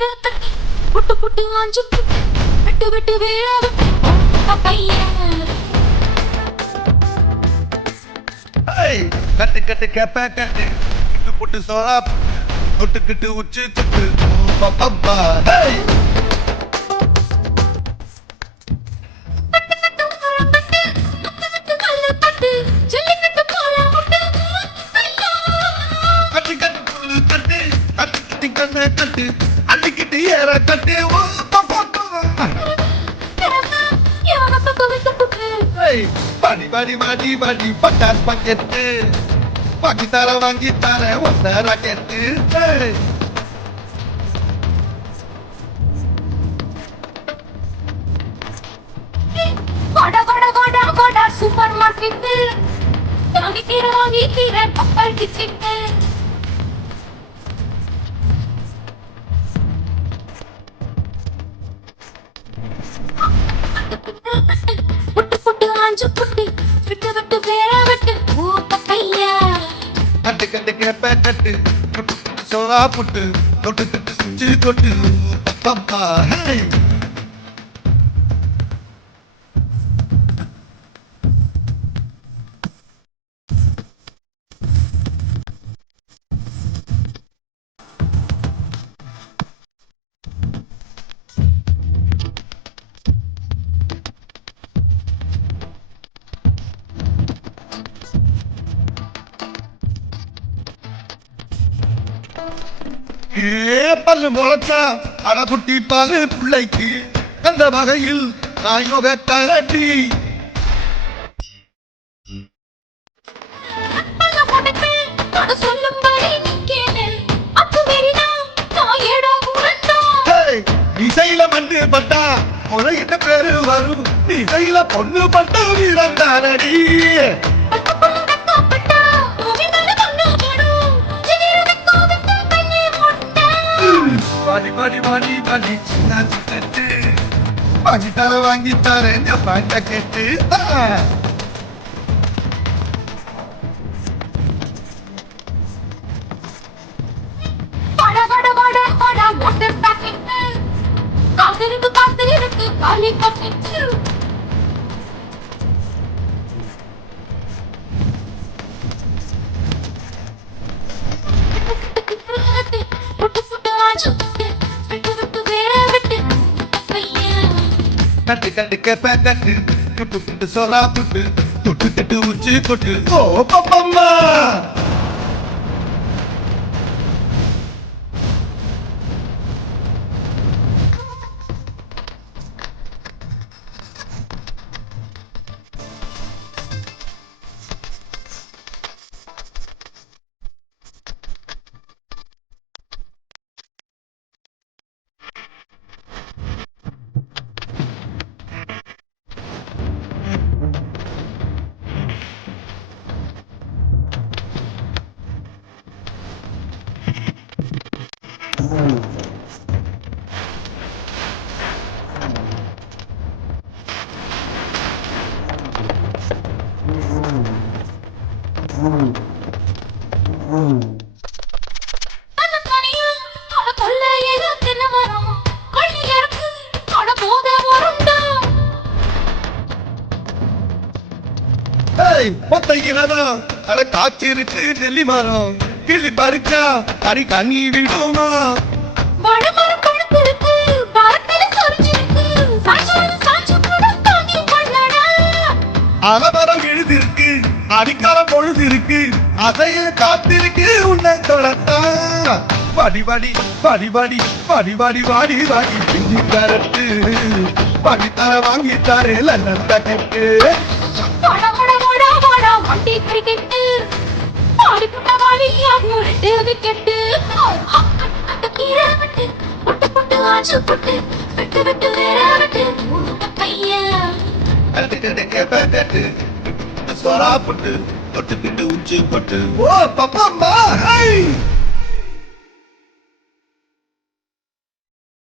தட்டி புட்டு புட்டு ஆஞ்சு விட்டு விட்டு வேற பையன் கட்டு கட்டு கேப்ப கட்டு புட்டு புட்டு சோறா தொட்டுக்கிட்டு உச்சி குட்டு பப்பா கட்டு கட்டு புல்லு கட்டு கட்டு கட்டி கண்ண கட்டு அள்ளிக்கிட்டு ஏற கட்டு படி படி படி படி பட்டாஸ் பக்கெட்டு வாங்கி தர ஒத்த ராக்கெட்டு சூப்பர் மார்க்கெட் வாங்கி தீர பப்பல் டிச்சிட்டு புட்டு புட்டு ஆஞ்சு புட்டு விட்டு விட்டு வேற விட்டு பையா கட்டு கட்டு கேப்ப கட்டு புட்டு புட்டு சோறா புட்டு தொட்டுக்கிட்டு உச்சி கொட்டு பப்பா பல்லு முளைச்சா அட குட்டி பாலு பிள்ளைக்கு அந்த வகையில் நான் யோக கலட்டி இசையில மண்ணு பட்டா உலகிட்ட பேரு வரும் இசையில பொண்ணு பட்டா வீரந்தானடி வாங்கி தரேன் கேட்டு கட்டு கட்டு கேப்ப கட்டு புட்டு புட்டு சோறா புட்டு தொட்டுக்கிட்டு உச்சி கொட்டு பப்பம்மா காய்ச்சிருச்சு நெல்லி மரம் கிளி பறிச்சா அடி கண்ணி விடுமா அலமரம் எழுதிருக்கு அடிக்காலம் பொழுது இருக்கு அதைய காத்திருக்கு உன்னை தொடத்தா படி படி படி படி படி படி வாடி வாடி பிஞ்சி கரட்டு படித்தர வாங்கி தரேன் கட்டு தொட்டுக்கிட்டு உச்சி கொட்டு பப்பா